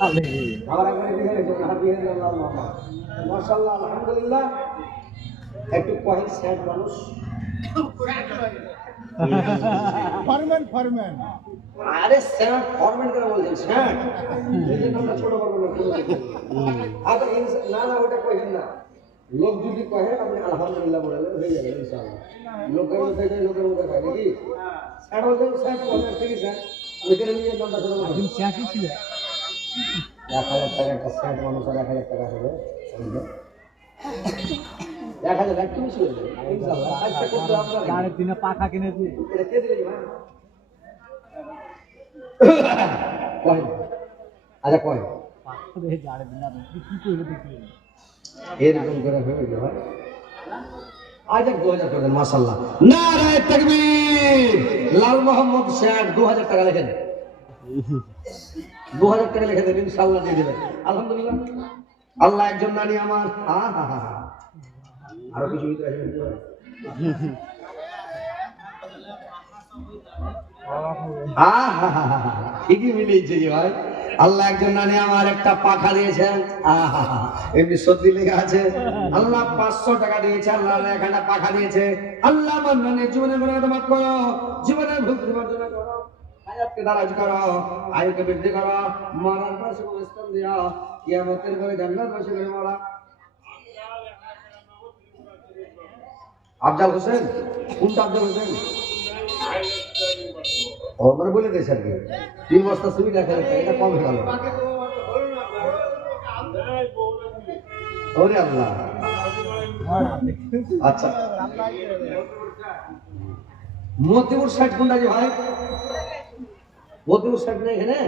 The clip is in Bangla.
আবার একবার মাশাআল্লাহ আলহামদুলিল্লাহ। একটু কয়েক স্যাড মানুষ ফরম্যান আরে স্যার ফরম্যান করে বলছেন স্যার নিজের নামটা ছোট করবেন না না ওটা কইেন না। লোক যদি কহে আপনি আলহামদুলিল্লাহ বললেন হয়ে যাবে ইনশাআল্লাহ। লোকের মধ্যে লোকের মধ্যে কয় নাকি স্যার বলছেন স্যার বলেন ঠিক আছে ওইখানে নিজের নামটা ছোট করবেন। 1000 টাকা একটা স্যার মানুষ 1000 টাকা হবে 1000 একটু বেশি হয়ে যাবে ইনশাআল্লাহ। আচ্ছা করতে আপনারা চারের দিনে পাখা কিনেছি। এটা কে দিলেন ভাই? কয় আচ্ছা কয় এরকম করে হয়ে গেল ভাই। আজ 2000 করে দেন মাশাআল্লাহ। নারায়ে তাকবীর। লাল মোহাম্মদ শেখ 2000 টাকা লিখেন, 2000 টাকা লিখে দেন ইনশাআল্লাহ দিয়ে দেবেন। আলহামদুলিল্লাহ আল্লাহ একজন নানি আমার। আরো কিছু ভিতরে ঠিকই মিলেছে যে ভাই। আল্লাহ একজন নানি আমার একটা পাখা দিয়েছেন। এমনি সর্দি লেগে আছে। আল্লাহ 500 টাকা দিয়েছে। আল্লাহ একটা পাখা দিয়েছে। আল্লাহ আমার নানির জীবনের গুনাহ মাফ করো, জীবনের ভুল মার্জনা করো, হায়াতকে দারাজ করো, আয়ুকে বৃদ্ধি করো, মরার পর সুস্থান দিও, কিয়ামতের পরে জান্নাত বাসী করে মারা। আফজাল হোসেন কোনটা? আফজাল হোসেন ও মানে বলে দিয়েছে আর কি 3 বস্তা সিমেন্ট রাখা এটা কম হয়ে গেল। ওরে আল্লাহ। আচ্ছা মতিউর সাইড কোনটা যে ভাই? মতিউর সাইড নেই এখানে।